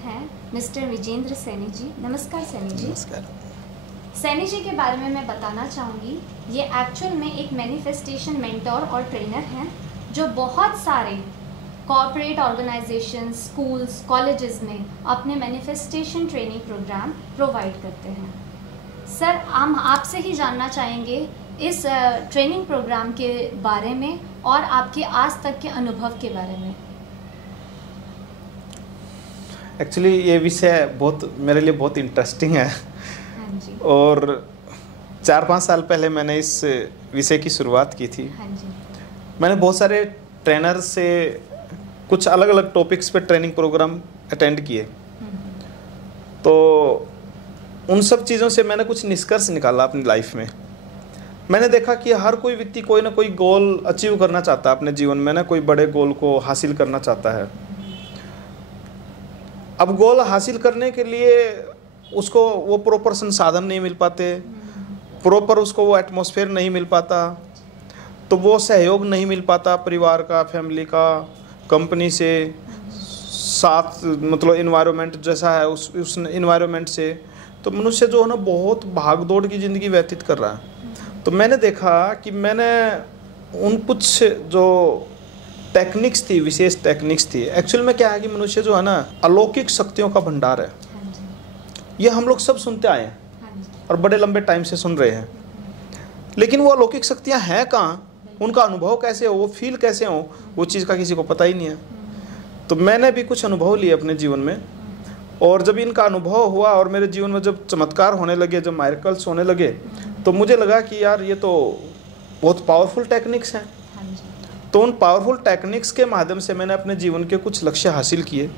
हैं मिस्टर विजेंद्र सैनी जी। नमस्कार सैनी जी। नमस्कार। सैनी जी के बारे में मैं बताना चाहूँगी, ये एक्चुअल में एक मैनिफेस्टेशन मेंटोर और ट्रेनर हैं जो बहुत सारे कॉर्पोरेट ऑर्गेनाइजेशन, स्कूल्स, कॉलेजेस में अपने मैनिफेस्टेशन ट्रेनिंग प्रोग्राम प्रोवाइड करते हैं। सर, हम आपसे ही जानना चाहेंगे इस ट्रेनिंग प्रोग्राम के बारे में और आपके आज तक के अनुभव के बारे में। एक्चुअली ये विषय बहुत मेरे लिए बहुत इंटरेस्टिंग है। हाँ जी। और 4-5 साल पहले मैंने इस विषय की शुरुआत की थी। हाँ जी। मैंने बहुत सारे ट्रेनर से कुछ अलग अलग टॉपिक्स पे ट्रेनिंग प्रोग्राम अटेंड किए। तो उन सब चीज़ों से मैंने कुछ निष्कर्ष निकाला अपनी लाइफ में। मैंने देखा कि हर कोई व्यक्ति कोई ना कोई गोल अचीव करना चाहता है अपने जीवन में, ना कोई बड़े गोल को हासिल करना चाहता है। अब गोल हासिल करने के लिए उसको वो प्रॉपर संसाधन नहीं मिल पाते, प्रॉपर उसको वो एटमॉस्फेयर नहीं मिल पाता, तो वो सहयोग नहीं मिल पाता परिवार का, फैमिली का, कंपनी से, साथ मतलब इन्वायरमेंट जैसा है उस इन्वायरमेंट से, तो मनुष्य जो है ना बहुत भाग दौड़ की ज़िंदगी व्यतीत कर रहा है। तो मैंने देखा कि मैंने उन कुछ जो टेक्निक्स थी, विशेष टेक्निक्स थी, एक्चुअल में क्या है कि मनुष्य जो है ना अलौकिक शक्तियों का भंडार है। ये हम लोग सब सुनते आए हैं और बड़े लंबे टाइम से सुन रहे हैं, लेकिन वो अलौकिक शक्तियाँ हैं कहाँ, उनका अनुभव कैसे हो, वो फील कैसे हो, वो चीज़ का किसी को पता ही नहीं है। तो मैंने भी कुछ अनुभव लिए अपने जीवन में, और जब इनका अनुभव हुआ और मेरे जीवन में जब चमत्कार होने लगे, जब मायरकल्स होने लगे, तो मुझे लगा कि यार ये तो बहुत पावरफुल टेक्निक्स हैं। तो उन पावरफुल टेक्निक्स के माध्यम से मैंने अपने जीवन के कुछ लक्ष्य हासिल किए,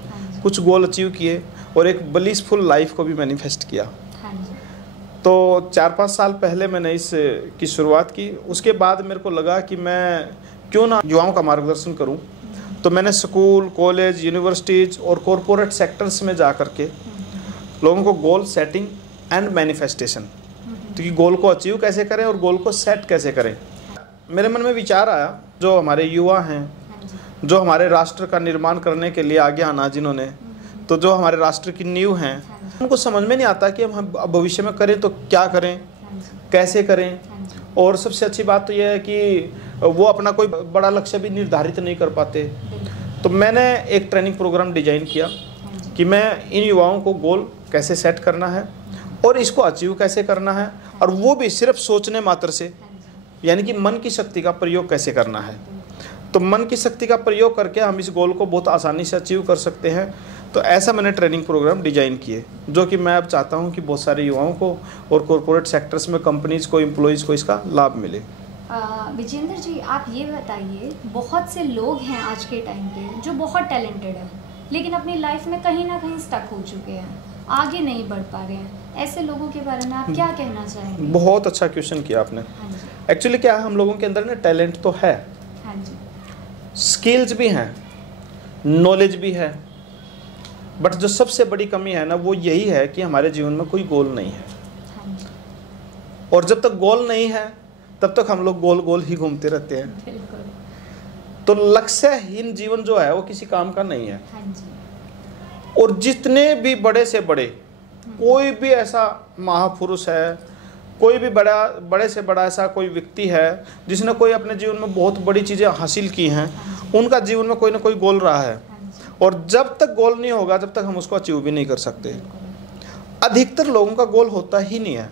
कुछ गोल अचीव किए और एक ब्लिसफुल लाइफ को भी मैनिफेस्ट किया। तो 4-5 साल पहले मैंने इस की शुरुआत की। उसके बाद मेरे को लगा कि मैं क्यों ना युवाओं का मार्गदर्शन करूं। तो मैंने स्कूल, कॉलेज, यूनिवर्सिटीज़ और कॉरपोरेट सेक्टर्स में जा कर के लोगों को गोल सेटिंग एंड मैनिफेस्टेशन, तो कि गोल को अचीव कैसे करें और गोल को सेट कैसे करें। मेरे मन में विचार आया, जो हमारे युवा हैं, जो हमारे राष्ट्र का निर्माण करने के लिए आगे आना जिन्होंने, तो जो हमारे राष्ट्र की नींव हैं, उनको समझ में नहीं आता कि हम भविष्य में करें तो क्या करें, कैसे करें। और सबसे अच्छी बात तो यह है कि वो अपना कोई बड़ा लक्ष्य भी निर्धारित नहीं कर पाते। तो मैंने एक ट्रेनिंग प्रोग्राम डिजाइन किया कि मैं इन युवाओं को गोल कैसे सेट करना है और इसको अचीव कैसे करना है, और वो भी सिर्फ सोचने मात्र से, यानी कि मन की शक्ति का प्रयोग कैसे करना है। तो मन की शक्ति का प्रयोग करके हम इस गोल को बहुत आसानी से अचीव कर सकते हैं। तो ऐसा मैंने ट्रेनिंग प्रोग्राम डिजाइन किए, जो कि मैं अब चाहता हूं कि बहुत सारे युवाओं को और कॉर्पोरेट सेक्टर्स में कंपनीज को, एम्प्लॉइज़ को इसका लाभ मिले। विजेंद्र जी, आप ये बताइए, बहुत से लोग हैं आज के टाइम पे जो बहुत टैलेंटेड हैं, लेकिन अपनी लाइफ में कहीं ना कहीं स्टक हो चुके हैं, आगे नहीं बढ़ पा रहे हैं। ऐसे लोगों के बारे में आप क्या कहना चाहेंगे? बहुत अच्छा क्वेश्चन किया आपने। एक्चुअली क्या है, हम लोगों के अंदर ना टैलेंट तो है, स्किल्स भी हैं, नॉलेज भी है, बट जो सबसे बड़ी कमी है ना, वो यही है कि हमारे जीवन में कोई गोल नहीं है। और जब तक गोल नहीं है तब तक हम लोग गोल गोल ही घूमते रहते हैं। तो लक्ष्यहीन जीवन जो है वो किसी काम का नहीं है। और जितने भी बड़े से बड़े, कोई भी ऐसा महापुरुष है, कोई भी बड़े से बड़ा ऐसा कोई व्यक्ति है जिसने कोई अपने जीवन में बहुत बड़ी चीज़ें हासिल की हैं, उनका जीवन में कोई ना कोई गोल रहा है। और जब तक गोल नहीं होगा तब तक हम उसको अचीव भी नहीं कर सकते। अधिकतर लोगों का गोल होता ही नहीं है।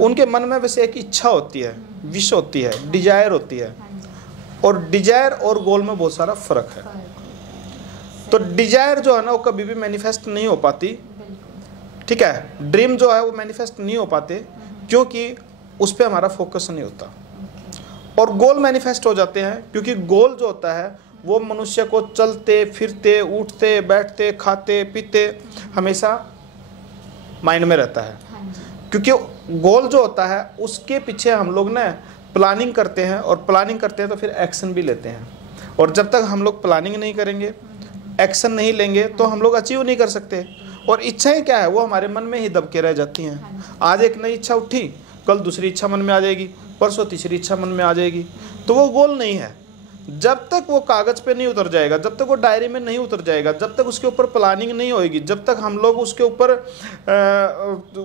उनके मन में वैसे एक इच्छा होती है, विश होती है, डिजायर होती है, और डिजायर और गोल में बहुत सारा फर्क है। तो डिजायर जो है ना वो कभी भी मैनिफेस्ट नहीं हो पाती, ठीक है। ड्रीम जो है वो मैनिफेस्ट नहीं हो पाते क्योंकि उस पर हमारा फोकस नहीं होता। और गोल मैनिफेस्ट हो जाते हैं क्योंकि गोल जो होता है वो मनुष्य को चलते फिरते, उठते बैठते, खाते पीते हमेशा माइंड में रहता है। क्योंकि गोल जो होता है उसके पीछे हम लोग ना प्लानिंग करते हैं, और प्लानिंग करते हैं तो फिर एक्शन भी लेते हैं। और जब तक हम लोग प्लानिंग नहीं करेंगे, एक्शन नहीं लेंगे, तो हम लोग अचीव नहीं कर सकते। और इच्छाएं क्या है, वो हमारे मन में ही दबके रह जाती हैं। आज एक नई इच्छा उठी, कल दूसरी इच्छा मन में आ जाएगी, परसों तीसरी इच्छा मन में आ जाएगी, तो वो गोल नहीं है। जब तक वो कागज़ पे नहीं उतर जाएगा, जब तक वो डायरी में नहीं उतर जाएगा, जब तक उसके ऊपर प्लानिंग नहीं होएगी, जब तक हम लोग उसके ऊपर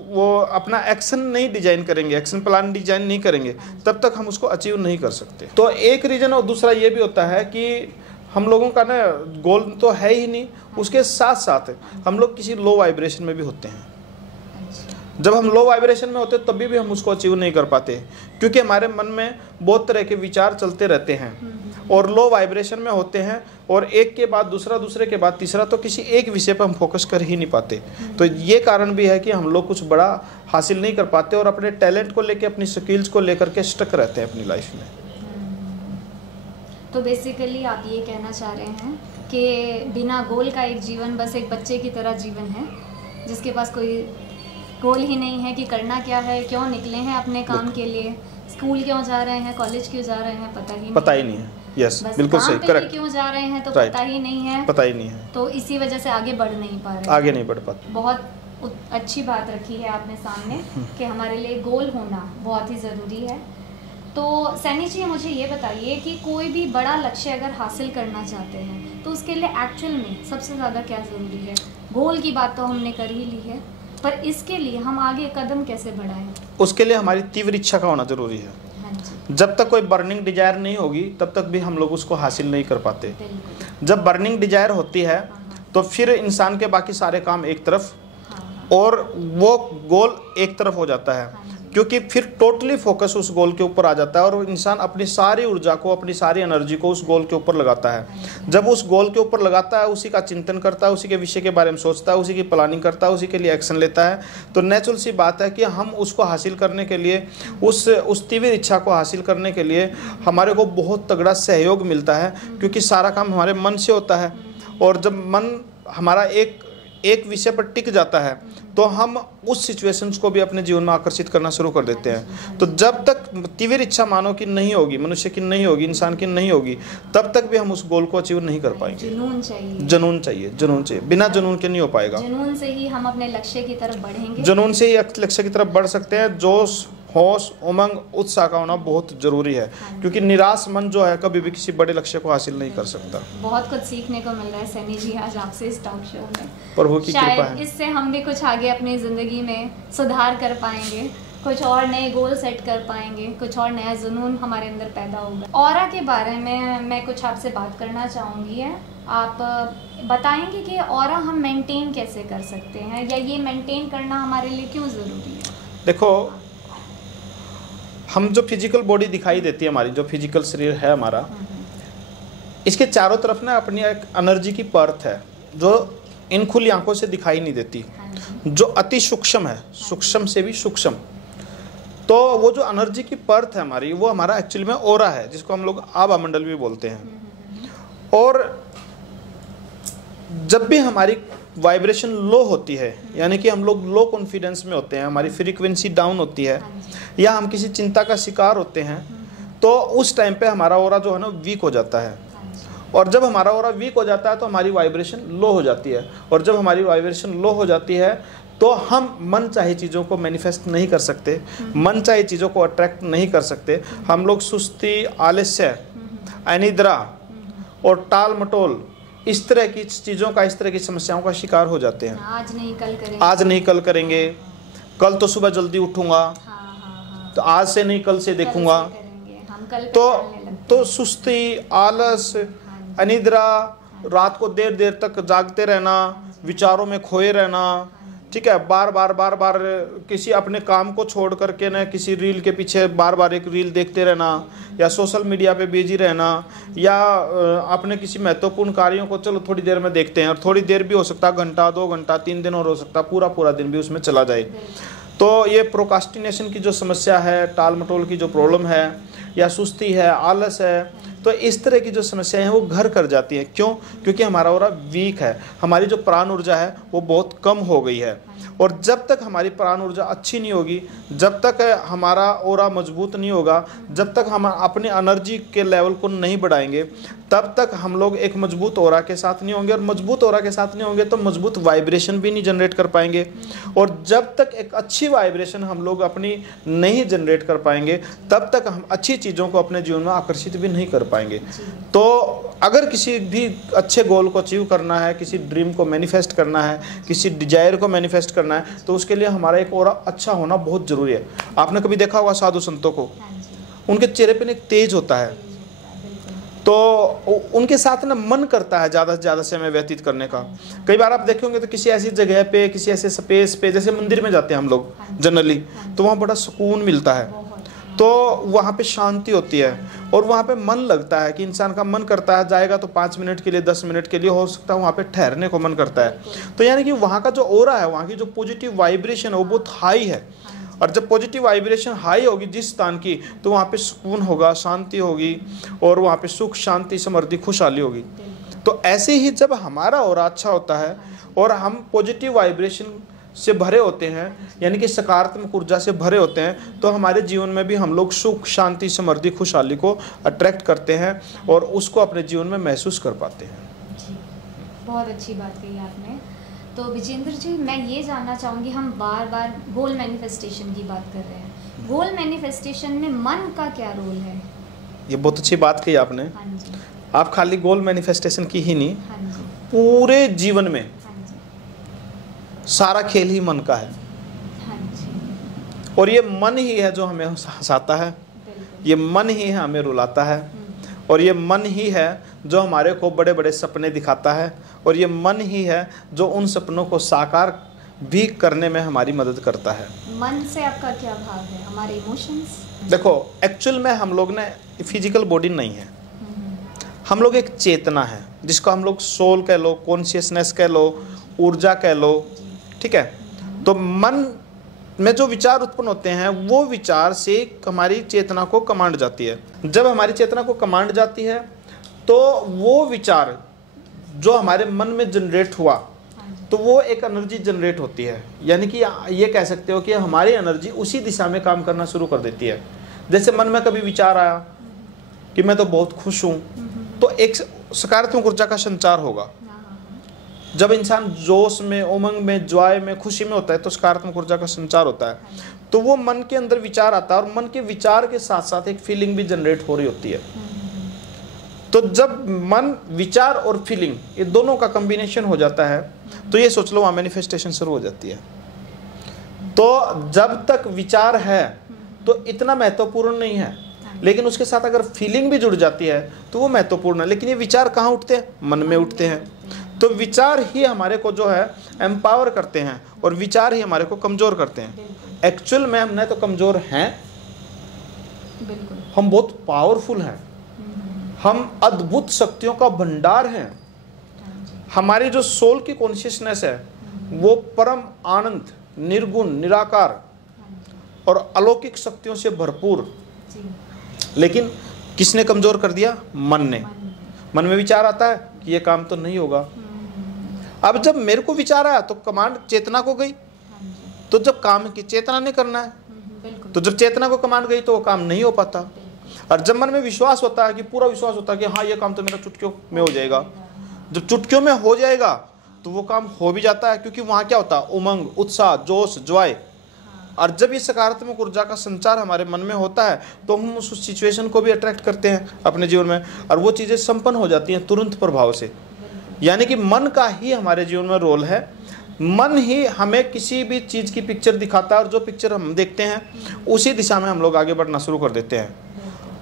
वो अपना एक्शन नहीं डिजाइन करेंगे, एक्शन प्लान डिजाइन नहीं करेंगे, तब तक हम उसको अचीव नहीं कर सकते। तो एक रीज़न, और दूसरा ये भी होता है कि हम लोगों का ना गोल तो है ही नहीं, उसके साथ साथ हम लोग किसी लो वाइब्रेशन में भी होते हैं। जब हम लो वाइब्रेशन में होते हैं तभी भी हम उसको अचीव नहीं कर पाते, क्योंकि हमारे मन में बहुत तरह के विचार चलते रहते हैं और लो वाइब्रेशन में होते हैं, और एक के बाद दूसरा, दूसरे के बाद तीसरा, तो किसी एक विषय पर हम फोकस कर ही नहीं पाते। तो ये कारण भी है कि हम लोग कुछ बड़ा हासिल नहीं कर पाते और अपने टैलेंट को लेकर, अपनी स्किल्स को लेकर के स्टक रहते हैं अपनी लाइफ में। तो बेसिकली आप ये कहना चाह रहे हैं कि बिना गोल का एक जीवन बस एक बच्चे की तरह जीवन है, जिसके पास कोई गोल ही नहीं है कि करना क्या है, क्यों निकले हैं अपने काम के लिए, स्कूल क्यों जा रहे हैं, कॉलेज क्यों जा रहे हैं, पता ही नहीं है। यस, बिल्कुल सही, करेक्ट। क्यों जा रहे हैं तो पता ही नहीं है, तो इसी वजह से आगे बढ़ नहीं पा रहे, आगे नहीं बढ़ पाते। बहुत अच्छी बात रखी है आपने सामने कि हमारे लिए गोल होना बहुत ही ज़रूरी है। तो सैनी जी, मुझे ये बताइए कि कोई भी बड़ा लक्ष्य अगर हासिल करना चाहते हैं तो उसके लिए एक्चुअल में सबसे ज़्यादा क्या ज़रूरी है? गोल की बात तो हमने कर ही ली है, पर इसके लिए हम आगे कदम कैसे बढ़ाएं? उसके लिए हमारी तीव्र इच्छा का होना जरूरी है। हाँ जी। जब तक कोई बर्निंग डिजायर नहीं होगी तब तक भी हम लोग उसको हासिल नहीं कर पाते। जब बर्निंग डिजायर होती है तो फिर इंसान के बाकी सारे काम एक तरफ और वो गोल एक तरफ हो जाता है, क्योंकि फिर टोटली फोकस उस गोल के ऊपर आ जाता है और इंसान अपनी सारी ऊर्जा को, अपनी सारी एनर्जी को उस गोल के ऊपर लगाता है। जब उस गोल के ऊपर लगाता है, उसी का चिंतन करता है, उसी के विषय के बारे में सोचता है, उसी की प्लानिंग करता है, उसी के लिए एक्शन लेता है, तो नेचुरल सी बात है कि हम उसको हासिल करने के लिए, उस तीव्र इच्छा को हासिल करने के लिए हमारे को बहुत तगड़ा सहयोग मिलता है, क्योंकि सारा काम हमारे मन से होता है। और जब मन हमारा एक विषय पर टिक जाता है तो हम उस सिचुएशंस को भी अपने जीवन में आकर्षित करना शुरू कर देते हैं। तो जब तक तीव्र इच्छा मानव की नहीं होगी, मनुष्य की नहीं होगी, इंसान की नहीं होगी, तब तक भी हम उस गोल को अचीव नहीं कर पाएंगे। जुनून चाहिए, बिना जुनून के नहीं हो पाएगा। जुनून से ही हम अपने लक्ष्य की तरफ बढ़ेंगे, जुनून से ही लक्ष्य की तरफ बढ़ सकते हैं। जोश, होश, उमंग, उत्साह का होना बहुत जरूरी है, क्योंकि निराश मन जो है कभी भी किसी बड़े लक्ष्य को हासिल नहीं कर सकता। बहुत कुछ सीखने को मिल रहा है सैनी जी आज आपसे इस टॉक शो में। प्रभु की कृपा है, इससे हम भी कुछ आगे अपनी जिंदगी में सुधार कर पाएंगे, कुछ और नए गोल सेट कर पाएंगे, कुछ और नया जुनून हमारे अंदर पैदा होगा। ऑरा के बारे में मैं कुछ आपसे बात करना चाहूँगी। आप बताएंगे कि ऑरा हम मेंटेन कैसे कर सकते हैं, या ये मेंटेन करना हमारे लिए क्यों ज़रूरी है? देखो, हम जो फिजिकल बॉडी दिखाई देती है, हमारी जो फिजिकल शरीर है हमारा, इसके चारों तरफ ना अपनी एक एनर्जी की परत है जो इन खुली आंखों से दिखाई नहीं देती, जो अति सूक्ष्म है, सूक्ष्म से भी सूक्ष्म। तो वो जो एनर्जी की परत है हमारी, वो हमारा एक्चुअली में ओरा है, जिसको हम लोग आभा मंडल भी बोलते हैं। और जब भी हमारी वाइब्रेशन लो होती है, यानी कि हम लोग लो कॉन्फिडेंस में होते हैं, हमारी फ्रीक्वेंसी डाउन होती है, या हम किसी चिंता का शिकार होते हैं, तो उस टाइम पे हमारा ओरा जो है ना वीक हो जाता है। और जब हमारा ओरा वीक हो जाता है तो हमारी वाइब्रेशन लो हो जाती है, और जब हमारी वाइब्रेशन लो हो जाती है तो हम मन चाहे चीज़ों को मैनिफेस्ट नहीं कर सकते, मन चाहे चीज़ों को अट्रैक्ट नहीं कर सकते। हम लोग सुस्ती, आलस्य, अनिद्रा और टाल मटोल, इस तरह की चीज़ों का, इस तरह की समस्याओं का शिकार हो जाते हैं। आज नहीं कल करेंगे, कल तो सुबह जल्दी उठूंगा, तो आज से नहीं कल से देखूंगा। तो सुस्ती, आलस, अनिद्रा, रात को देर देर तक जागते रहना, विचारों में खोए रहना, ठीक है, बार बार किसी अपने काम को छोड़ करके ना किसी रील के पीछे बार बार एक रील देखते रहना, या सोशल मीडिया पे बिजी रहना, या अपने किसी महत्वपूर्ण कार्यों को चलो थोड़ी देर में देखते हैं, और थोड़ी देर भी हो सकता है, घंटा, 2 घंटा, 3 दिन, और हो सकता है पूरा दिन भी उसमें चला जाए। तो ये प्रोकास्टिनेशन की जो समस्या है, टाल मटोल की जो प्रॉब्लम है, या सुस्ती है, आलस है, तो इस तरह की जो समस्याएं हैं वो घर कर जाती हैं। क्यों? क्योंकि हमारा ओरा वीक है, हमारी जो प्राण ऊर्जा है वो बहुत कम हो गई है। और जब तक हमारी प्राण ऊर्जा अच्छी नहीं होगी, जब तक हमारा ऑरा मजबूत नहीं होगा, जब तक हम अपनी एनर्जी के लेवल को नहीं बढ़ाएंगे, तब तक हम लोग एक मजबूत ऑरा के साथ नहीं होंगे। और मजबूत ऑरा के साथ नहीं होंगे तो मजबूत वाइब्रेशन भी नहीं जनरेट कर पाएंगे। और जब तक एक अच्छी वाइब्रेशन हम लोग अपनी नहीं जनरेट कर पाएंगे, तब तक हम अच्छी चीज़ों को अपने जीवन में आकर्षित भी नहीं कर पाएंगे। तो अगर किसी भी अच्छे गोल को अचीव करना है, किसी ड्रीम को मैनिफेस्ट करना है, किसी डिजायर को मैनिफेस्ट करना है, तो उसके लिए हमारा एक ऑरा अच्छा होना बहुत ज़रूरी है। आपने कभी देखा होगा साधु संतों को, उनके चेहरे पे एक तेज होता है, तो उनके साथ ना मन करता है ज़्यादा से ज़्यादा समय व्यतीत करने का। कई बार आप देखे होंगे तो किसी ऐसी जगह पे, किसी ऐसे स्पेस पे, जैसे मंदिर में जाते हैं हम लोग जनरली, तो वहाँ बड़ा सुकून मिलता है, तो वहाँ पे शांति होती है और वहाँ पे मन लगता है कि इंसान का मन करता है, जाएगा तो 5 मिनट के लिए, 10 मिनट के लिए, हो सकता है वहाँ पे ठहरने को मन करता है। तो यानी कि वहाँ का जो ऑरा है, वहाँ की जो पॉजिटिव वाइब्रेशन है वो बहुत हाई है। और जब पॉजिटिव वाइब्रेशन हाई होगी जिस स्थान की, तो वहाँ पे सुकून होगा, शांति होगी और वहाँ पे सुख, शांति, समृद्धि, खुशहाली होगी। तो ऐसे ही जब हमारा ऑरा अच्छा होता है और हम पॉजिटिव वाइब्रेशन से भरे होते हैं, यानी कि सकारात्मक ऊर्जा से भरे होते हैं, तो हमारे जीवन में भी हम लोग सुख, शांति, समृद्धि, खुशहाली को अट्रैक्ट करते हैं और उसको अपने जीवन में महसूस कर पाते हैं। जी, बहुत अच्छी बात कही आपने। तो विजेंद्र जी, मैं ये जानना चाहूँगी, हम बार बार गोल मैनिफेस्टेशन की बात कर रहे हैं, गोल मैनिफेस्टेशन में मन का क्या रोल है? ये बहुत अच्छी बात कही आपने। हाँ जी। आप खाली गोल मैनिफेस्टेशन की ही नहीं, हाँ जी। पूरे जीवन में हाँ जी। सारा खेल ही मन का है। हाँ जी। और ये मन ही है जो हमें हंसाता है, ये मन ही है हमें रुलाता है, और ये मन ही है जो हमारे को बड़े बड़े सपने दिखाता है, और ये मन ही है जो उन सपनों को साकार भी करने में हमारी मदद करता है। मन से आपका क्या भाव है? हमारे इमोशंस? देखो, एक्चुअल में हम लोग ने फिजिकल बॉडी नहीं है, हम लोग एक चेतना है, जिसको हम लोग सोल कह लो, कॉन्शियसनेस कह लो, ऊर्जा कह लो, ठीक है। तो मन में जो विचार उत्पन्न होते हैं, वो विचार से हमारी चेतना को कमांड जाती है। जब हमारी चेतना को कमांड जाती है, तो वो विचार जो हमारे मन में जनरेट हुआ, तो वो एक एनर्जी जनरेट होती है। यानी कि ये कह सकते हो कि हमारी एनर्जी उसी दिशा में काम करना शुरू कर देती है। जैसे मन में कभी विचार आया कि मैं तो बहुत खुश हूँ, तो एक सकारात्मक ऊर्जा का संचार होगा। जब इंसान जोश में, उमंग में, जॉय में, खुशी में होता है, तो सकारात्मक ऊर्जा का संचार होता है। तो वो मन के अंदर विचार आता है और मन के विचार के साथ साथ एक फीलिंग भी जनरेट हो रही होती है। तो जब मन, विचार और फीलिंग, ये दोनों का कॉम्बिनेशन हो जाता है, तो ये सोच लो वहाँ मैनिफेस्टेशन शुरू हो जाती है। तो जब तक विचार है तो इतना महत्वपूर्ण नहीं है, लेकिन उसके साथ अगर फीलिंग भी जुड़ जाती है तो वो महत्वपूर्ण है। लेकिन ये विचार कहाँ उठते हैं? मन में उठते हैं। तो विचार ही हमारे को जो है एम्पावर करते हैं और विचार ही हमारे को कमज़ोर करते हैं। एक्चुअल में हम न तो कमज़ोर हैं, हम बहुत पावरफुल हैं, हम अद्भुत शक्तियों का भंडार हैं। हमारी जो सोल की कॉन्शियसनेस है वो परम आनंद, निर्गुण, निराकार और अलौकिक शक्तियों से भरपूर। लेकिन किसने कमज़ोर कर दिया? मन ने। मन में विचार आता है कि ये काम तो नहीं होगा। अब जब मेरे को विचार आया तो कमांड चेतना को गई, तो जब काम की चेतना ने करना है, तो जब चेतना को कमांड गई तो वो काम नहीं हो पाता। और जब मन में विश्वास होता है कि पूरा विश्वास होता है कि हाँ ये काम तो मेरा चुटकियों में हो जाएगा, जब चुटकियों में हो जाएगा तो वो काम हो भी जाता है, क्योंकि वहाँ क्या होता है? उमंग, उत्साह, जोश, जॉय। और जब ये सकारात्मक ऊर्जा का संचार हमारे मन में होता है तो हम उस सिचुएशन को भी अट्रैक्ट करते हैं अपने जीवन में, और वो चीज़ें संपन्न हो जाती हैं तुरंत प्रभाव से। यानी कि मन का ही हमारे जीवन में रोल है। मन ही हमें किसी भी चीज़ की पिक्चर दिखाता है, और जो पिक्चर हम देखते हैं उसी दिशा में हम लोग आगे बढ़ना शुरू कर देते हैं।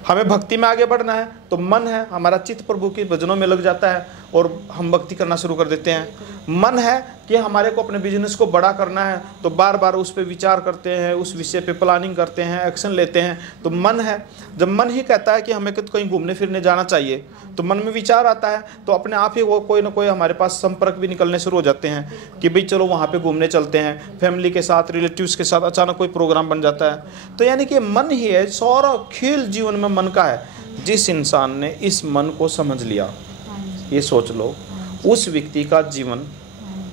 हमें भक्ति में आगे बढ़ना है तो मन है, हमारा चित्त प्रभु के भजनों में लग जाता है और हम भक्ति करना शुरू कर देते हैं। मन है कि हमारे को अपने बिजनेस को बड़ा करना है तो बार बार उस पर विचार करते हैं, उस विषय पे प्लानिंग करते हैं, एक्शन लेते हैं, तो मन है। जब मन ही कहता है कि हमें कहीं घूमने फिरने जाना चाहिए, तो मन में विचार आता है, तो अपने आप ही वो कोई ना कोई हमारे पास संपर्क भी निकलने शुरू हो जाते हैं कि भाई चलो वहाँ पे घूमने चलते हैं, फैमिली के साथ, रिलेटिव्स के साथ अचानक कोई प्रोग्राम बन जाता है। तो यानी कि मन ही है, सारा खेल जीवन में मन का है। जिस इंसान ने इस मन को समझ लिया, ये सोच लो, उस व्यक्ति का जीवन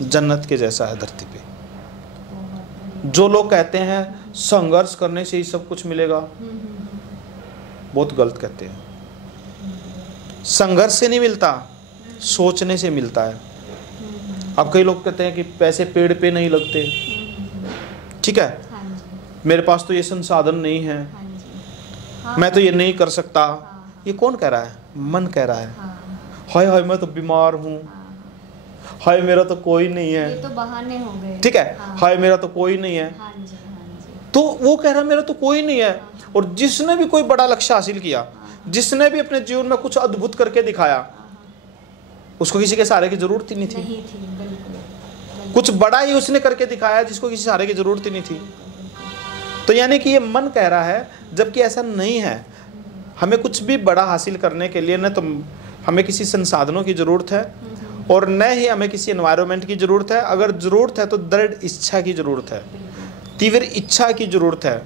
जन्नत के जैसा है धरती पे। जो लोग कहते हैं संघर्ष करने से ही सब कुछ मिलेगा, बहुत गलत कहते हैं। संघर्ष से नहीं मिलता, सोचने से मिलता है। अब कई लोग कहते हैं कि पैसे पेड़ पे नहीं लगते, ठीक है, मेरे पास तो ये संसाधन नहीं है, मैं तो ये नहीं कर सकता। ये कौन कह रहा है? मन कह रहा है। हाय हाय मैं तो बीमार हूँ, हाय मेरा तो कोई नहीं है, ये तो बहाने हो गए, ठीक है, हाय मेरा तो कोई नहीं है। तो वो कह रहा है मेरा तो कोई नहीं है। और जिसने भी कोई बड़ा लक्ष्य हासिल किया, जिसने भी अपने जीवन में कुछ अद्भुत करके दिखाया, उसको किसी के सहारे की जरूरत ही नहीं थी। कुछ बड़ा ही उसने करके दिखाया जिसको किसी सहारे की जरूरत ही नहीं थी। तो यानी कि ये मन कह रहा है, जबकि ऐसा नहीं है। हमें कुछ भी बड़ा हासिल करने के लिए न तो हमें किसी संसाधनों की ज़रूरत है और न ही हमें किसी एनवायरनमेंट की ज़रूरत है। अगर ज़रूरत है तो दृढ़ इच्छा की ज़रूरत है, तीव्र इच्छा की ज़रूरत है।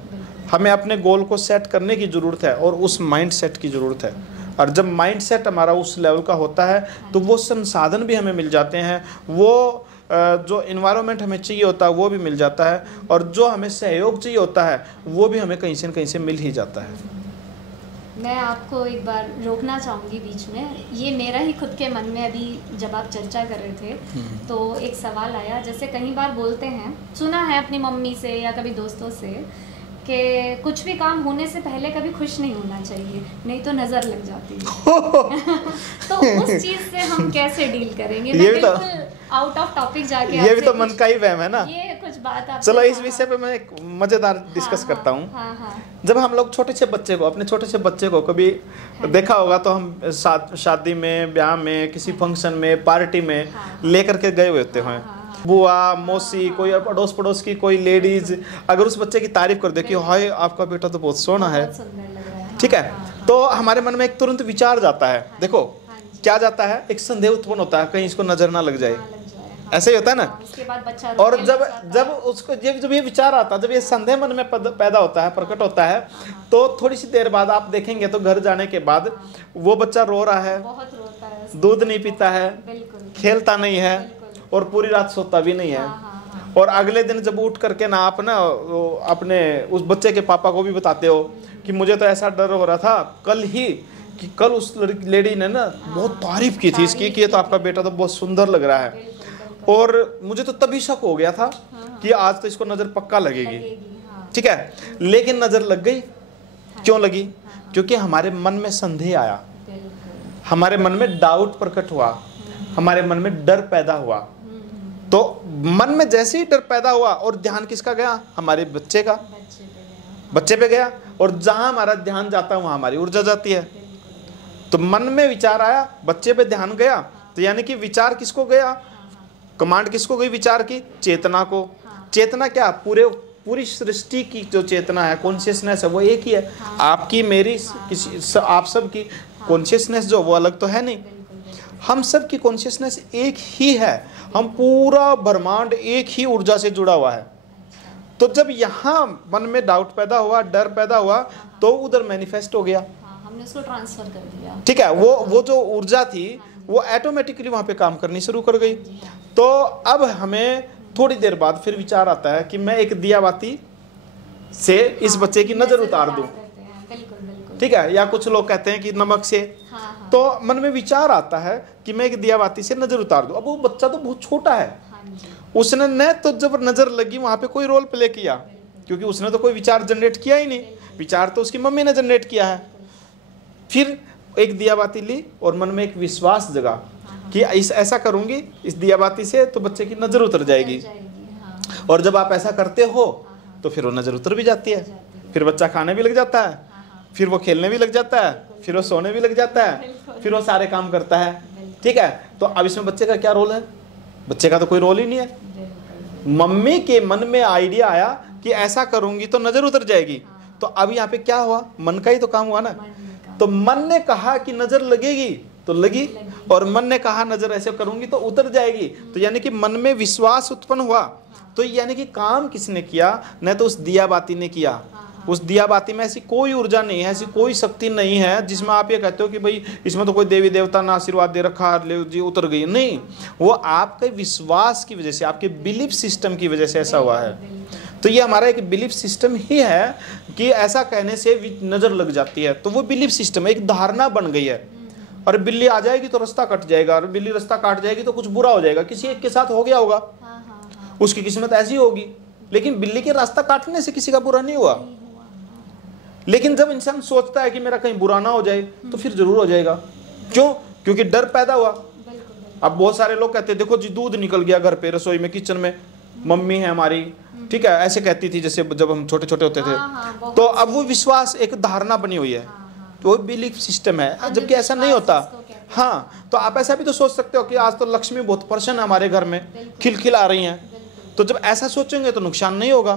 हमें अपने गोल को सेट करने की ज़रूरत है और उस माइंड सेट की ज़रूरत है। और जब माइंड सेट हमारा उस लेवल का होता है तो वो संसाधन भी हमें मिल जाते हैं, वो जो इन्वायरमेंट हमें चाहिए होता है वो भी मिल जाता है, और जो हमें सहयोग चाहिए होता है वो भी हमें कहीं से मिल ही जाता है। मैं आपको एक बार रोकना चाहूँगी बीच में। ये मेरा ही खुद के मन में अभी जब आप चर्चा कर रहे थे तो एक सवाल आया। जैसे कई बार बोलते हैं, सुना है अपनी मम्मी से या कभी दोस्तों से कि कुछ भी काम होने से पहले कभी खुश नहीं होना चाहिए, नहीं तो नज़र लग जाती है। तो उस चीज़ से हम कैसे डील करेंगे? मैं बिल्कुल आउट ऑफ टॉपिक जाके, ये भी तो मन का ही वहम है ना। ये कुछ बात आप चलो इस विषय पे मैं एक मजेदार डिस्कस करता हूँ। जब हम लोग छोटे से बच्चे को, अपने छोटे से बच्चे को कभी देखा होगा तो हम शादी में, ब्याह में, किसी फंक्शन में, पार्टी में लेकर के गए हुए होते हैं। बुआ, मौसी, कोई अड़ोस पड़ोस की कोई लेडीज अगर उस बच्चे की तारीफ कर दे कि हाय आपका बेटा तो बहुत सोना है, ठीक है, तो हमारे मन में एक तुरंत विचार जाता है। देखो क्या जाता है, एक संदेह उत्पन्न होता है, कहीं इसको नजर ना लग जाए, ऐसे ही होता है ना। उसके बाद बच्चा और जब उसको जब ये विचार आता, जब ये संदेह मन में पैदा होता है, प्रकट होता है, तो थोड़ी सी देर बाद आप देखेंगे तो घर जाने के बाद वो बच्चा रो रहा है, बहुत रोता है, दूध नहीं पीता है, खेलता नहीं है और पूरी रात सोता भी नहीं है। और अगले दिन जब उठ करके ना आप ना अपने उस बच्चे के पापा को भी बताते हो कि मुझे तो ऐसा डर हो रहा था कल ही कि कल उस लेडी ने ना बहुत तारीफ की थी इसकी कि ये तो आपका बेटा तो बहुत सुंदर लग रहा है, और मुझे तो तभी शक हो गया था कि आज तो इसको नज़र पक्का लगेगी, ठीक है। लेकिन नज़र लग गई। क्यों लगी? क्योंकि हमारे मन में संदेह आया, हमारे मन में डाउट प्रकट हुआ, हमारे मन में डर पैदा हुआ। तो मन में जैसे ही डर पैदा हुआ और ध्यान किसका गया? हमारे बच्चे का, बच्चे पे गया। और जहां हमारा ध्यान जाता है वहां हमारी ऊर्जा जाती है। तो मन में विचार आया, बच्चे पे ध्यान गया, तो यानी कि विचार किसको गया? कमांड किसको गई विचार की? चेतना को। चेतना क्या? पूरी सृष्टि की जो चेतना है, कॉन्शियसनेस है, वो एक ही है। आपकी, मेरी, किसी, आप सब की कॉन्शियसनेस जो वो अलग तो है नहीं। हम सब की कॉन्शियसनेस एक ही है। हम पूरा ब्रह्मांड एक ही ऊर्जा से जुड़ा हुआ है। तो जब यहाँ मन में डाउट पैदा हुआ, डर पैदा हुआ, तो उधर मैनिफेस्ट हो गया, हमने उसको ट्रांसफर कर दिया, ठीक है। वो जो ऊर्जा थी वो ऑटोमेटिकली वहाँ पे काम करनी शुरू कर गई। तो अब हमें थोड़ी देर बाद फिर विचार आता है कि मैं एक दिया बाती से इस बच्चे की नज़र उतार दूँ, ठीक है। या कुछ लोग कहते हैं कि नमक से। तो मन में विचार आता है कि मैं एक दिया बाती से नज़र उतार दूँ। अब वो बच्चा तो बहुत छोटा है, उसने न तो जब नज़र लगी वहाँ पे कोई रोल प्ले किया, क्योंकि उसने तो कोई विचार जनरेट किया ही नहीं। विचार तो उसकी मम्मी ने जनरेट किया है। फिर एक दिया बाती ली और मन में एक विश्वास जगा कि ऐसा करूँगी इस दिया बाती से तो बच्चे की नज़र उतर जाएगी। और जब आप ऐसा करते हो तो फिर वो नज़र उतर भी जाती है। फिर बच्चा खाने भी लग जाता है, फिर वो खेलने भी लग जाता है, फिर वो सोने भी लग जाता है, फिर वो सारे काम करता है, ठीक है। तो अब इसमें बच्चे का क्या रोल है? बच्चे का तो कोई रोल ही नहीं है। मम्मी के मन में आइडिया आया कि ऐसा करूंगी तो नजर उतर जाएगी। तो अब यहाँ पे क्या हुआ? मन का ही तो काम हुआ ना। तो मन ने कहा कि नजर लगेगी तो लगी, और मन ने कहा नजर ऐसे करूंगी तो उतर जाएगी। तो यानी कि मन में विश्वास उत्पन्न हुआ। तो यानी कि काम किसने किया? न तो उस दिया बाती ने किया, उस दिया बाती में ऐसी कोई ऊर्जा नहीं है, ऐसी कोई शक्ति नहीं है जिसमें आप ये कहते हो कि भाई इसमें तो कोई देवी देवता ने आशीर्वाद दे रखा, ले जी उतर गई। नहीं, वो आपके विश्वास की वजह से, आपके बिलीफ सिस्टम की वजह से ऐसा हुआ है। तो ये हमारा एक बिलीफ सिस्टम ही है कि ऐसा कहने से नजर लग जाती है, तो वो बिलीफ सिस्टम एक धारणा बन गई है। और बिल्ली आ जाएगी तो रास्ता कट जाएगा, और बिल्ली रास्ता काट जाएगी तो कुछ बुरा हो जाएगा, किसी एक के साथ हो गया होगा, उसकी किस्मत ऐसी होगी। लेकिन बिल्ली के रास्ता काटने से किसी का बुरा नहीं हुआ। लेकिन जब इंसान सोचता है कि मेरा कहीं बुरा ना हो जाए, तो फिर जरूर हो जाएगा। क्यों? क्योंकि डर पैदा हुआ। अब बहुत सारे लोग कहते हैं देखो जी दूध निकल गया घर पे, रसोई में, किचन में, मम्मी है हमारी, ठीक है, ऐसे कहती थी जैसे जब हम छोटे छोटे होते थे। तो अब वो विश्वास एक धारणा बनी हुई है, तो वो बिलीफ सिस्टम है, जबकि ऐसा नहीं होता। हाँ, तो आप ऐसा भी तो सोच सकते हो कि आज तो लक्ष्मी बहुत प्रसन्न है हमारे घर में, खिलखिल आ रही हैं। तो जब ऐसा सोचेंगे तो नुकसान नहीं होगा,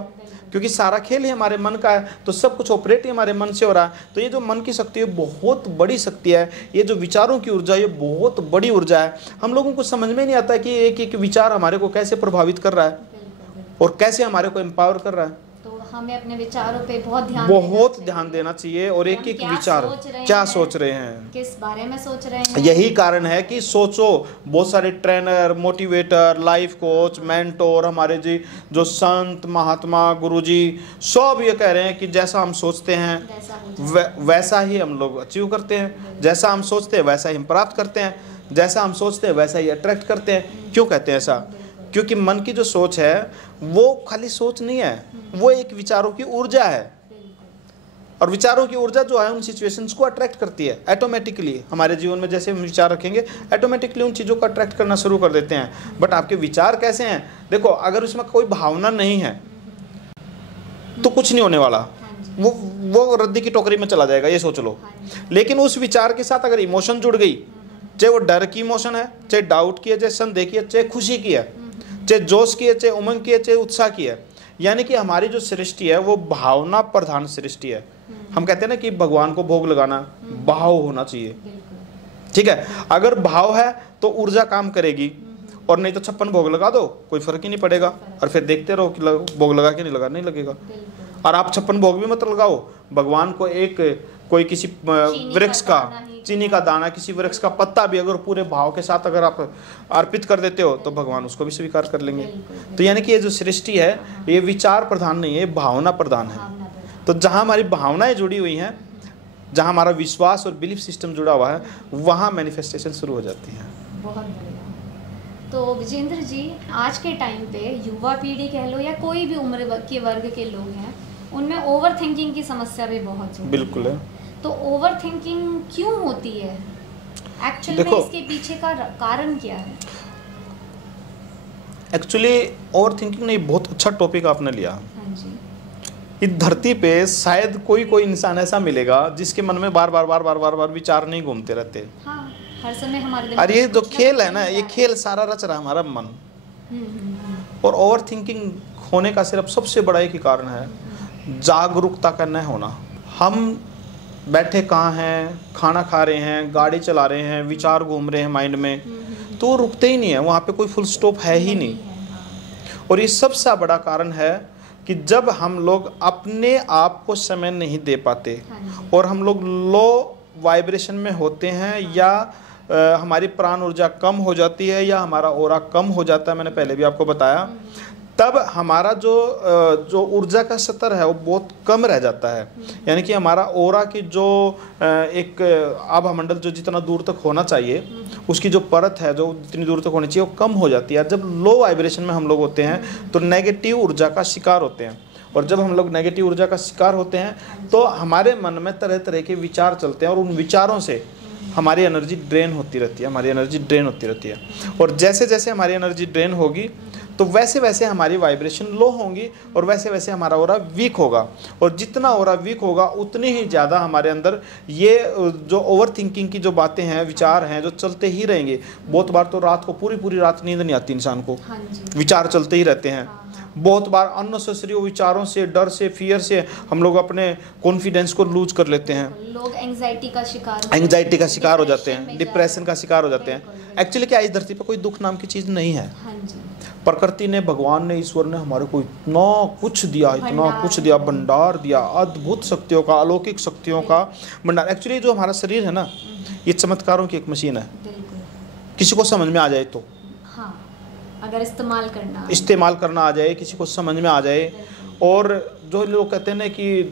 क्योंकि सारा खेल ही हमारे मन का है, तो सब कुछ ऑपरेट ही हमारे मन से हो रहा है। तो ये जो मन की शक्ति है बहुत बड़ी शक्ति है, ये जो विचारों की ऊर्जा ये बहुत बड़ी ऊर्जा है। हम लोगों को समझ में नहीं आता कि एक एक विचार हमारे को कैसे प्रभावित कर रहा है और कैसे हमारे को एम्पावर कर रहा है। तो हमें अपने विचारों पे बहुत ध्यान देना चाहिए और एक एक विचार क्या सोच रहे हैं, किस बारे में सोच रहे हैं। यही कारण है कि सोचो, बहुत सारे trainer, motivator, life coach, mentor, हमारे जी जो संत महात्मा गुरुजी सब ये कह रहे हैं कि जैसा हम सोचते हैं वैसा ही हम लोग अचीव करते हैं, जैसा हम सोचते हैं वैसा ही हम प्राप्त करते हैं, जैसा हम सोचते हैं वैसा ही अट्रैक्ट करते हैं। क्यों कहते हैं ऐसा? क्योंकि मन की जो सोच है वो खाली सोच नहीं है, वो एक विचारों की ऊर्जा है। और विचारों की ऊर्जा जो है उन सिचुएशंस को अट्रैक्ट करती है ऑटोमेटिकली। हमारे जीवन में जैसे हम विचार रखेंगे ऑटोमेटिकली उन चीज़ों को अट्रैक्ट करना शुरू कर देते हैं। बट आपके विचार कैसे हैं? देखो, अगर उसमें कोई भावना नहीं है तो कुछ नहीं होने वाला, वो रद्दी की टोकरी में चला जाएगा, ये सोच लो। लेकिन उस विचार के साथ अगर इमोशन जुड़ गई, चाहे वो डर की इमोशन है, चाहे डाउट की है, चाहे संदेह की है, चाहे खुशी की है, चाहे जोश की है, चाहे उमंग की है, चाहे उत्साह की है, यानी कि हमारी जो सृष्टि है वो भावना प्रधान सृष्टि है। हम कहते हैं ना कि भगवान को भोग लगाना भाव होना चाहिए, ठीक है। अगर भाव है तो ऊर्जा काम करेगी, और नहीं तो 56 भोग लगा दो, कोई फर्क ही नहीं पड़ेगा। और फिर देखते रहो कि भोग लगा के नहीं लगेगा। और आप 56 भोग भी मत लगाओ, भगवान को एक कोई किसी वृक्ष का, चीनी का दाना, किसी वृक्ष का पत्ता भी अगर पूरे भाव के साथ अगर आप अर्पित कर देते हो तो भगवान उसको भी स्वीकार कर लेंगे। तो यानी कि ये जो सृष्टि है ये विचार प्रधान नहीं है, ये भावना प्रधान है। तो जहाँ हमारी भावनाएं जुड़ी हुई हैं, जहाँ हमारा विश्वास और बिलीफ सिस्टम जुड़ा हुआ है, वहाँ मैनिफेस्टेशन शुरू हो जाती है। बहुत बढ़िया। तो विजेंद्र जी, आज के टाइम पे युवा पीढ़ी कह लो या कोई भी उम्र के वर्ग के लोग हैं, उनमें ओवर थिंकिंग की समस्या भी बहुत है। बिल्कुल है। तो ओवर थिंकिंग क्यों होती है एक्चुअली में, इसके पीछे का कारण क्या है? एक्चुअली ओवर थिंकिंग नहीं, बहुत अच्छा टॉपिक आपने लिया। हाँ जी। इस धरती पे शायद कोई इंसान ऐसा मिलेगा जिसके मन में बार बार विचार नहीं घूमते रहते। हाँ, हर समय हमारे और ये जो खेल है ना, ये खेल सारा रच रहा है हमारा मन। और ओवर थिंकिंग होने का सिर्फ सबसे बड़ा एक ही कारण है, जागरूकता का न होना। हम बैठे कहाँ हैं, खाना खा रहे हैं, गाड़ी चला रहे हैं, विचार घूम रहे हैं माइंड में, तो रुकते ही नहीं है, वहाँ पे कोई फुल स्टॉप है ही नहीं। और ये सबसे बड़ा कारण है कि जब हम लोग अपने आप को समय नहीं दे पाते और हम लोग लो वाइब्रेशन में होते हैं, या हमारी प्राण ऊर्जा कम हो जाती है, या हमारा ऑरा कम हो जाता है, मैंने पहले भी आपको बताया, तब हमारा जो ऊर्जा का स्तर है वो बहुत कम रह जाता है। यानी कि हमारा ऑरा की जो एक आभा मंडल जो जितना दूर तक होना चाहिए, उसकी जो परत है जो जितनी दूर तक होनी चाहिए वो कम हो जाती है। जब लो वाइब्रेशन में हम लोग होते हैं तो नेगेटिव ऊर्जा का शिकार होते हैं, और जब हम लोग नेगेटिव ऊर्जा का शिकार होते हैं तो हमारे मन में तरह तरह के विचार चलते हैं, और उन विचारों से हमारी एनर्जी ड्रेन होती रहती है। और जैसे जैसे हमारी एनर्जी ड्रेन होगी तो वैसे वैसे हमारी वाइब्रेशन लो होंगी, और वैसे वैसे हमारा ऑरा वीक होगा, और जितना ऑरा वीक होगा उतनी ही ज़्यादा हमारे अंदर ये जो ओवर थिंकिंग की जो बातें हैं, विचार हैं, जो चलते ही रहेंगे। बहुत बार तो रात को पूरी रात नींद नहीं आती इंसान को, विचार चलते ही रहते हैं। बहुत बार अननेसेसरी विचारों से, डर से, फियर से हम लोग अपने कॉन्फिडेंस को लूज कर लेते हैं। लोग एंजाइटी का शिकार हो जाते हैं, डिप्रेशन का शिकार हो जाते हैं। एक्चुअली क्या इस धरती पर कोई दुख नाम की चीज़ नहीं है। प्रकृति ने, भगवान ने, ईश्वर ने हमारे को इतना कुछ दिया, इतना कुछ दिया, भंडार दिया, अद्भुत शक्तियों का, अलौकिक शक्तियों का भंडार। एक्चुअली जो हमारा शरीर है ना, ये चमत्कारों की एक मशीन है, किसी को समझ में आ जाए तो, हाँ, अगर इस्तेमाल करना आ जाए, किसी को समझ में आ जाए। और जो लोग कहते हैं ना कि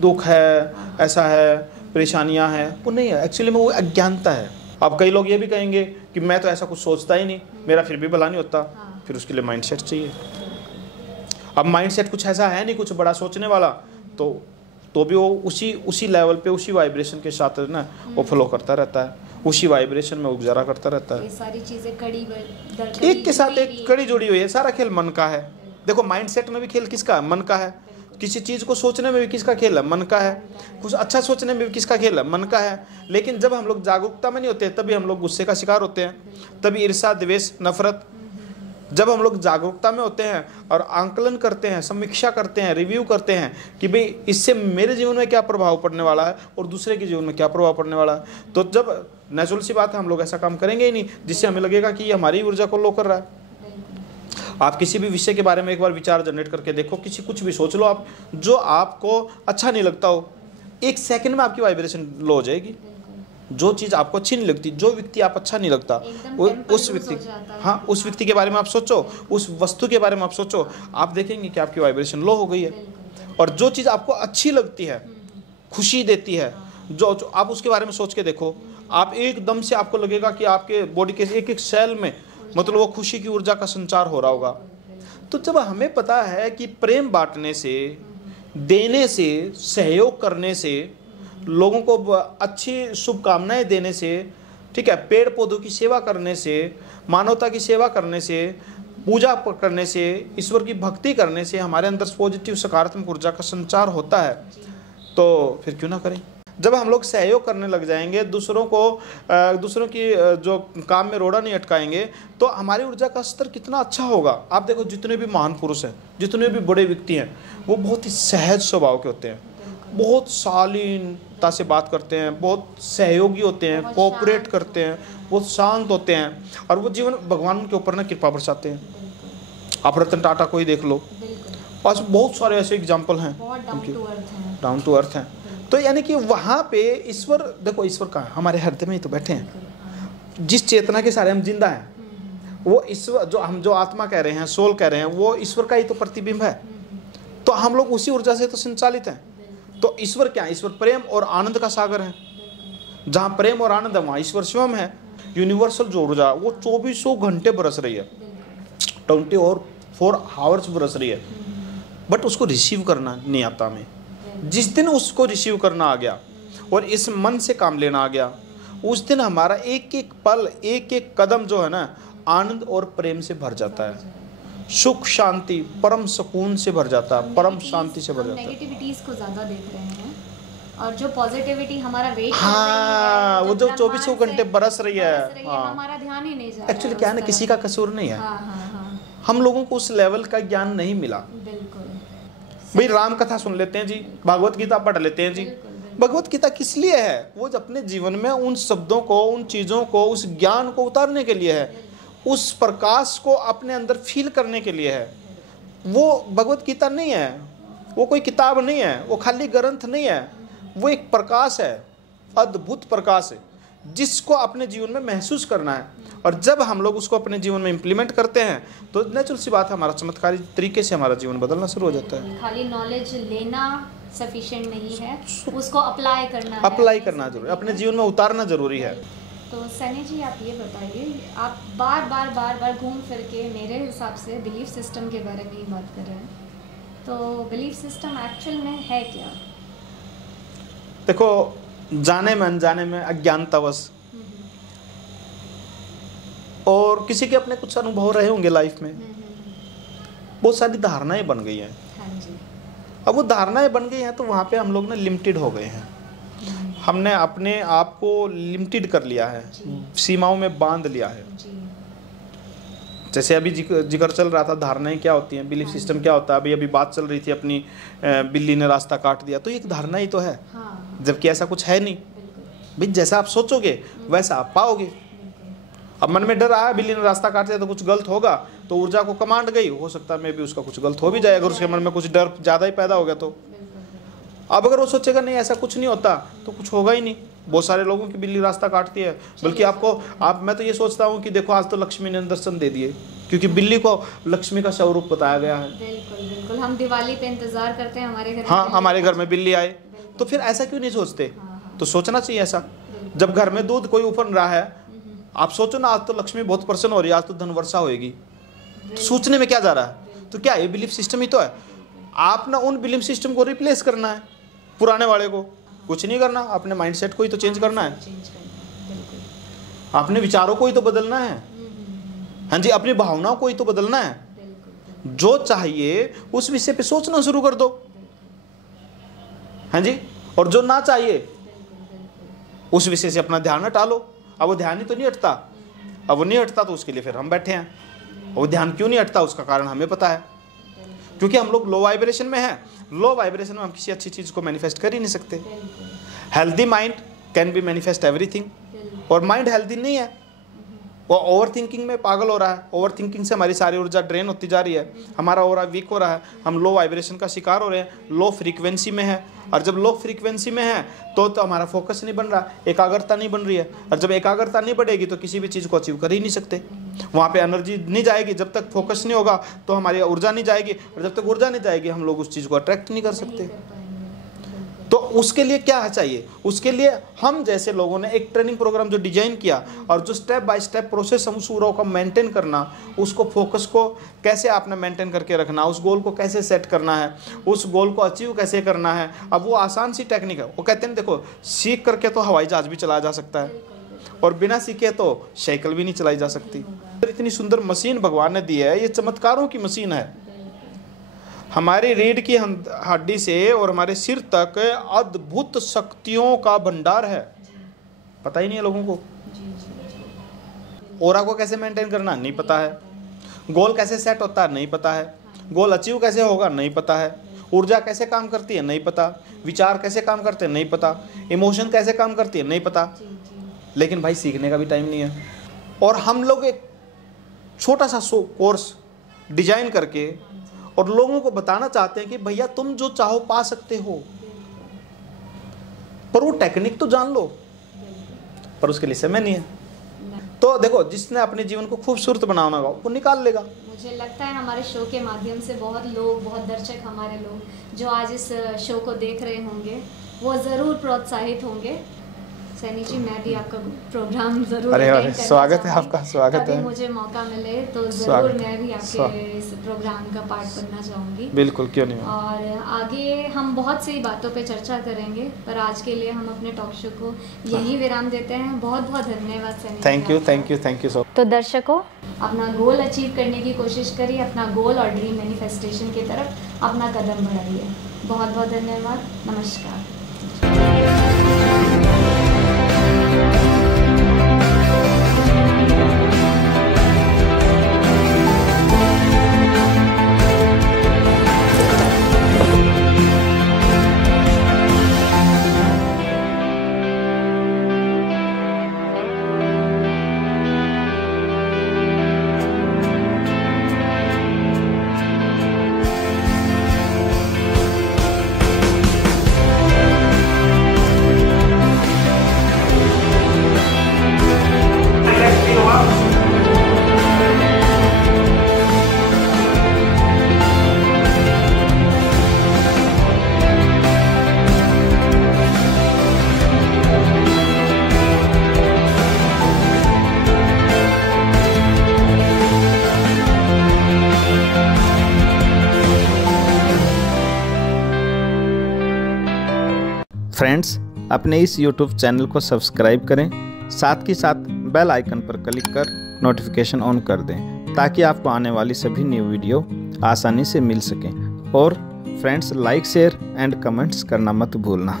दुख है, ऐसा है, परेशानियां हैं, वो नहीं है, एक्चुअली में वो अज्ञानता है। अब कई लोग ये भी कहेंगे कि मैं तो ऐसा कुछ सोचता ही नहीं, मेरा फिर भी भला नहीं होता। फिर उसके लिए माइंडसेट चाहिए। अब माइंडसेट कुछ ऐसा है नहीं, कुछ बड़ा सोचने वाला, तो भी वो उसी लेवल पे, उसी वाइब्रेशन के साथ ना वो फ्लो करता रहता है, उसी वाइब्रेशन में गुजारा करता रहता है। ये सारी चीजें एक के साथ एक कड़ी जुड़ी हुई है। सारा खेल मन का है। देखो, माइंडसेट में भी खेल किसका है? मन का है। किसी चीज़ को सोचने में भी किसका खेल है? मन का है। कुछ अच्छा सोचने में भी किसका खेल है? मन का है। लेकिन जब हम लोग जागरूकता में नहीं होते, तभी हम लोग गुस्से का शिकार होते हैं, तभी ईर्ष्या, द्वेष, नफरत। जब हम लोग जागरूकता में होते हैं और आंकलन करते हैं, समीक्षा करते हैं, रिव्यू करते हैं कि भाई इससे मेरे जीवन में क्या प्रभाव पड़ने वाला है और दूसरे के जीवन में क्या प्रभाव पड़ने वाला है, तो जब नेचुरल सी बात है, हम लोग ऐसा काम करेंगे ही नहीं जिससे हमें लगेगा कि ये हमारी ऊर्जा को लो कर रहा है। आप किसी भी विषय के बारे में एक बार विचार जनरेट करके देखो, कुछ भी सोच लो आप, जो आपको अच्छा नहीं लगता हो, एक सेकंड में आपकी वाइब्रेशन लो हो जाएगी। जो चीज़ आपको अच्छी नहीं लगती, जो व्यक्ति आप अच्छा नहीं लगता, उस व्यक्ति, हाँ, उस व्यक्ति के बारे में आप सोचो, उस वस्तु के बारे में आप सोचो, आप देखेंगे कि आपकी वाइब्रेशन लो हो गई है। और जो चीज़ आपको अच्छी लगती है, खुशी देती है, जो आप उसके बारे में सोच के देखो, आप एकदम से आपको लगेगा कि आपके बॉडी के एक एक सेल में मतलब वो खुशी की ऊर्जा का संचार हो रहा होगा। तो जब हमें पता है कि प्रेम बांटने से, देने से, सहयोग करने से, लोगों को अच्छी शुभकामनाएं देने से, ठीक है, पेड़ पौधों की सेवा करने से, मानवता की सेवा करने से, पूजा करने से, ईश्वर की भक्ति करने से हमारे अंदर पॉजिटिव सकारात्मक ऊर्जा का संचार होता है, तो फिर क्यों ना करें। जब हम लोग सहयोग करने लग जाएंगे, दूसरों की जो काम में रोड़ा नहीं अटकाएंगे, तो हमारी ऊर्जा का स्तर कितना अच्छा होगा। आप देखो, जितने भी महान पुरुष हैं, जितने भी बड़े व्यक्ति हैं, वो बहुत ही सहज स्वभाव के होते हैं, बहुत शालीनता से बात करते हैं, बहुत सहयोगी होते हैं, कोऑपरेट करते हैं, बहुत शांत होते हैं, और वो जीवन भगवान के ऊपर ना कृपा बरसाते हैं। आप रतन टाटा को ही देख लो, और बहुत सारे ऐसे एग्जाम्पल हैं, डाउन टू अर्थ हैं। तो यानी कि वहाँ पे ईश्वर, देखो ईश्वर कहाँ है? हमारे हृदय में ही तो बैठे हैं। जिस चेतना के सारे हम जिंदा हैं, वो ईश्वर, जो आत्मा कह रहे हैं, सोल कह रहे हैं, वो ईश्वर का ही तो प्रतिबिंब है। तो हम लोग उसी ऊर्जा से तो संचालित हैं। तो ईश्वर क्या है? ईश्वर प्रेम और आनंद का सागर है। जहाँ प्रेम और आनंद है, वहाँ ईश्वर स्वयं है। यूनिवर्सल जो ऊर्जा, वो 2400 घंटे बरस रही है, 24 आवर्स बरस रही है, बट उसको रिसीव करना नहीं आता हमें। जिस दिन उसको रिसीव करना आ गया और इस मन से काम लेना आ गया, उस दिन हमारा एक एक पल, एक एक कदम जो है ना, आनंद और प्रेम से भर जाता है, सुख, शांति, परम सुकून से भर जाता है, परम शांति से भर जाता है। नेगेटिविटीज को ज्यादा देख रहे हैं और जो पॉजिटिविटी हमारा वेट, हाँ, वो जो 24 घंटे बरस रही है, हाँ, हमारा ध्यान ही नहीं जा रहा। एक्चुअली क्या है ना, किसी का कसूर नहीं है। हम लोगों को उस लेवल का ज्ञान नहीं मिला। भाई राम कथा सुन लेते हैं जी, भागवत गीता पढ़ लेते हैं जी। भगवत गीता किस लिए है? वो अपने जीवन में उन शब्दों को, उन चीज़ों को, उस ज्ञान को उतारने के लिए है, उस प्रकाश को अपने अंदर फील करने के लिए है। वो भगवत गीता नहीं है, वो कोई किताब नहीं है, वो खाली ग्रंथ नहीं है, वो एक प्रकाश है, अद्भुत प्रकाश है, जिसको अपने जीवन में महसूस करना है। और जब हम लोग उसको अपने जीवन में इम्प्लीमेंट करते हैं, तो नेचुरल सी बात है, हमारा चमत्कारी तरीके से हमारा जीवन बदलना शुरू हो जाता है। खाली नॉलेज लेना सफिशिएंट नहीं है, उसको अप्लाई करना जरूरी, अपने जीवन में उतारना जरूरी है। तो सैनी जी, आप ये बताइए, आप बार बार घूम फिर के मेरे हिसाब से बिलीफ सिस्टम के बारे में ही बात कर रहे हैं। तो बिलीफ सिस्टम एक्चुअल में है क्या? देखो, जाने में अनजाने में, अज्ञानतावश, और किसी के अपने कुछ अनुभव रहे होंगे लाइफ में, बहुत सारी धारणाएं बन गई हैं। अब वो धारणाएं बन गई हैं, तो वहाँ पे हम लोग ना लिमिटेड हो गए हैं। हमने अपने आप को लिमिटेड कर लिया है, सीमाओं में बांध लिया है। जैसे अभी जिक्र चल रहा था, धारणाएं क्या होती हैं, बिलीफ सिस्टम क्या होता है। अभी बात चल रही थी अपनी, बिल्ली ने रास्ता काट दिया, तो एक धारणा ही तो है, जबकि ऐसा कुछ है नहीं। भाई जैसा आप सोचोगे वैसा आप पाओगे। अब मन में डर आया, बिल्ली ने रास्ता काट दिया तो कुछ गलत होगा, तो ऊर्जा को कमांड गई, हो सकता है मे भी उसका कुछ गलत हो भी जाए, अगर उसके मन में कुछ डर ज़्यादा ही पैदा हो गया तो। अब अगर वो सोचेगा नहीं ऐसा कुछ नहीं होता तो कुछ होगा ही नहीं। बहुत सारे लोगों की बिल्ली रास्ता काटती है, बल्कि मैं तो ये सोचता हूँ कि देखो आज तो लक्ष्मी ने दर्शन दे दिए, क्योंकि बिल्ली को लक्ष्मी का स्वरूप बताया गया है। बिल्कुल बिल्कुल, हम दिवाली पे इंतजार करते हैं हमारे घर, हाँ हमारे घर में बिल्ली आए, तो फिर ऐसा क्यों नहीं सोचते? तो सोचना चाहिए ऐसा। जब घर में दूध कोई उफन रहा है, आप सोचो ना आज तो लक्ष्मी बहुत प्रसन्न हो रही है, आज तो धन वर्षा होगी, तो सोचने में क्या जा रहा है? तो क्या ये बिलीफ सिस्टम ही तो है। आप ना उन बिलीफ सिस्टम को रिप्लेस करना है, पुराने वाले को कुछ नहीं करना, अपने माइंडसेट को ही तो चेंज करना है, अपने विचारों को ही तो बदलना है। हाँ जी, अपनी भावनाओं को ही तो बदलना है। जो चाहिए उस विषय पे सोचना शुरू कर दो। हाँ जी, और जो ना चाहिए उस विषय से अपना ध्यान हटा लो। अब वो ध्यान ही तो नहीं हटता, अब वो नहीं हटता तो उसके लिए फिर हम बैठे हैं। वो ध्यान क्यों नहीं हटता उसका कारण हमें पता है, क्योंकि हम लोग लो वाइब्रेशन में हैं। लो वाइब्रेशन में हम किसी अच्छी चीज़ को मैनिफेस्ट कर ही नहीं सकते। Healthy mind can be manifest everything, और माइंड हेल्दी नहीं है, वो ओवर थिंकिंग में पागल हो रहा है। ओवर थिंकिंग से हमारी सारी ऊर्जा ड्रेन होती जा रही है, हमारा ऑरा वीक हो रहा है, हम लो वाइब्रेशन का शिकार हो रहे हैं, लो फ्रीक्वेंसी में है। और जब लो फ्रीक्वेंसी में है तो हमारा फोकस नहीं बन रहा, एकाग्रता नहीं बन रही है। और जब एकाग्रता नहीं बढ़ेगी तो किसी भी चीज़ को अचीव कर ही नहीं सकते। वहाँ पे एनर्जी नहीं जाएगी, जब तक फोकस नहीं होगा तो हमारी ऊर्जा नहीं जाएगी, और जब तक ऊर्जा नहीं जाएगी हम लोग उस चीज़ को अट्रैक्ट नहीं कर सकते। तो उसके लिए क्या चाहिए? उसके लिए हम जैसे लोगों ने एक ट्रेनिंग प्रोग्राम जो डिजाइन किया, और जो स्टेप बाय स्टेप प्रोसेस हम सूरों का मेंटेन करना, उसको फोकस को कैसे आपने मेंटेन करके रखना, उस गोल को कैसे सेट करना है, उस गोल को अचीव कैसे करना है। अब वो आसान सी टेक्निक है। वो कहते हैं देखो, सीख करके तो हवाई जहाज भी चलाया जा सकता है, और बिना सीखे तो साइकिल भी नहीं चलाई जा सकती। इतनी सुंदर मशीन भगवान ने दी है, ये चमत्कारों की मशीन है। हमारी रीढ़ की हड्डी से और हमारे सिर तक अद्भुत शक्तियों का भंडार है, पता ही नहीं है लोगों को। ऑरा को कैसे मेंटेन करना नहीं पता है, गोल कैसे सेट होता है नहीं पता है, गोल अचीव कैसे होगा नहीं पता है, ऊर्जा कैसे काम करती है नहीं पता, विचार कैसे काम करते हैं नहीं पता, इमोशन कैसे काम करती है नहीं पता। लेकिन भाई सीखने का भी टाइम नहीं है, और हम लोग एक छोटा सा कोर्स डिजाइन करके और लोगों को बताना चाहते हैं कि भैया तुम जो चाहो पा सकते हो, पर वो टेक्निक तो जान लो, पर उसके लिए समय नहीं है। तो देखो, जिसने अपने जीवन को खूबसूरत बनाना होगा वो निकाल लेगा। मुझे लगता है हमारे शो के माध्यम से बहुत लोग, बहुत दर्शक हमारे लोग जो आज इस शो को देख रहे होंगे वो ज़रूर प्रोत्साहित होंगे। सैनी जी, मैं भी आपका प्रोग्राम जरूर अरे स्वागत है आपका, स्वागत है। मुझे मौका मिले तो जरूर मैं भी आपके इस प्रोग्राम का पार्ट बनना चाहूँगी। बिल्कुल, क्यों नहीं। और आगे हम बहुत सी बातों पे चर्चा करेंगे, पर आज के लिए हम अपने टॉक शो को यही विराम देते हैं। बहुत बहुत धन्यवाद सैनी। Thank you so. तो दर्शकों, अपना गोल अचीव करने की कोशिश करिए, अपना गोल और ड्रीम मैनिफेस्टेशन की तरफ अपना कदम बढ़ाइए। बहुत बहुत धन्यवाद, नमस्कार। फ्रेंड्स, अपने इस YouTube चैनल को सब्सक्राइब करें, साथ ही साथ बेल आइकन पर क्लिक कर नोटिफिकेशन ऑन कर दें, ताकि आपको आने वाली सभी न्यू वीडियो आसानी से मिल सकें। और friends, like, share and comments करना मत भूलना।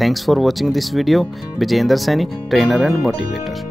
Thanks for watching this video. Vijendra Saini, trainer and motivator.